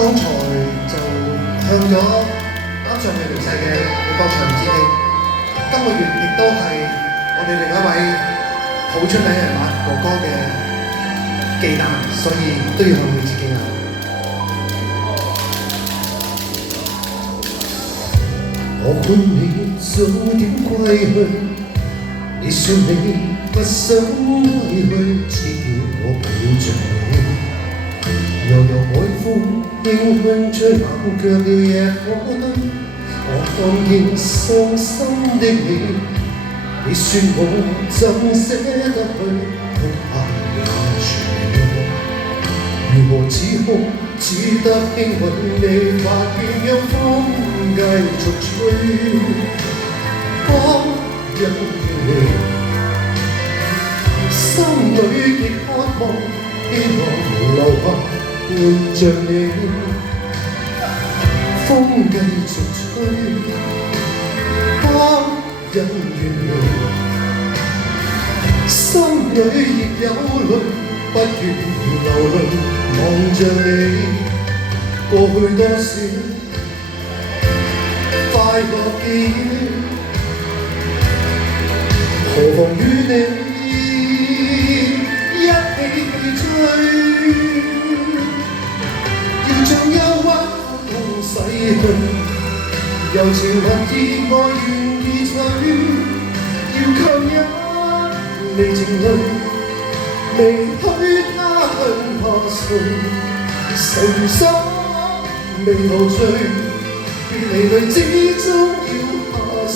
剛才就向咗啱上去離世嘅李國祥致敬。今個月亦都係我哋另一位好出名嘅馬哥哥嘅忌誕，所以都要向佢致敬啊！我勸你早點歸去，你說你不想歸去，只叫我抱着你。悠悠海風輕輕吹，冷卻了夜火堆。我看見傷心的你，你說我怎捨得去，恐怕也全如何止哭，只得輕吻你髮邊，讓風繼續吹。當因你心裏極渴望，希望留下伴着你，風繼續吹。當因願你心裏亦有淚，不願流淚望着你。過去多少快樂記憶，何妨與你一起去追。要將憂鬱苦痛洗去，柔情蜜意愛願意取，要強忍離情淚，未許他向下垂，愁如鎖未陶醉，別離淚之中要下垂。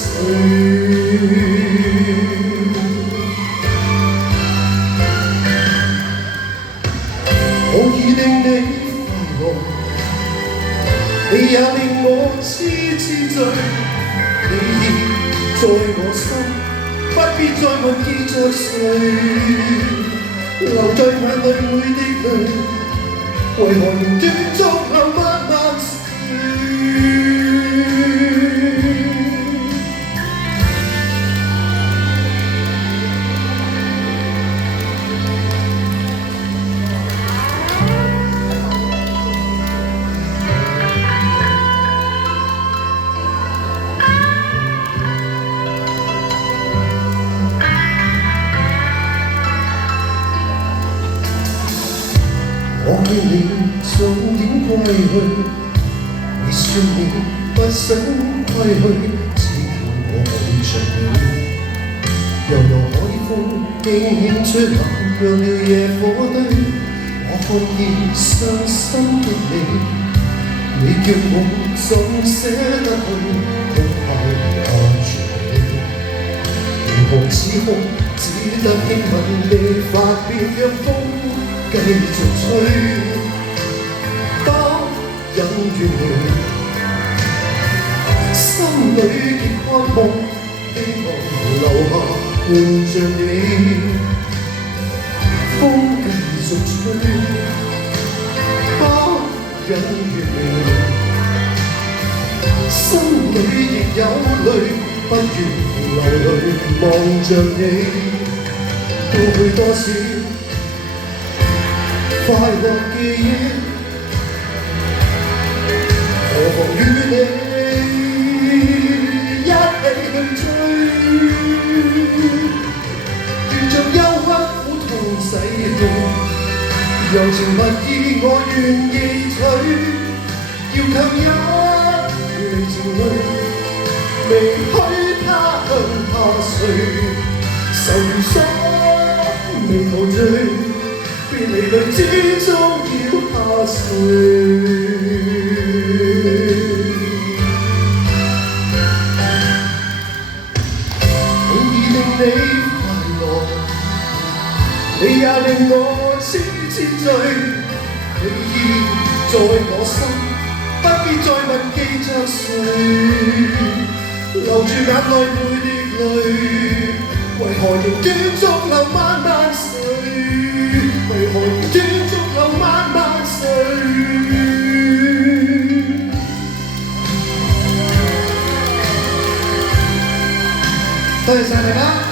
我已令你快樂，你也令我痴痴醉，你已在我心，不必再問記着誰，流在眼裏每滴淚，為何仍斷續流漫漫歲。我勸你早點歸去，你說你不想歸去，只叫我抱着你。悠悠海風輕輕吹，冷卻了夜火堆。我看見傷心的你，你叫我怎捨得去，恐怕也絕。如何止哭，只得輕吻你髮邊，讓風繼續吹。當因願你心裏極渴望，希望留下伴着你。風繼續吹。當因願你心裏亦有淚，不願流淚望着你。過去多少快樂記憶，何妨與你一起去追。願將憂鬱苦痛洗去，柔情蜜意我願意取，要強忍離情淚，未許他向下垂，愁如鎖未陶醉，別離淚之中要下垂。我已令你快樂，你也令我痴痴醉，你已在我心，不必再問記着誰，流住眼內每滴淚，為何仍斷續流漫漫歲？為何仍斷續流漫漫歲？多謝晒大家。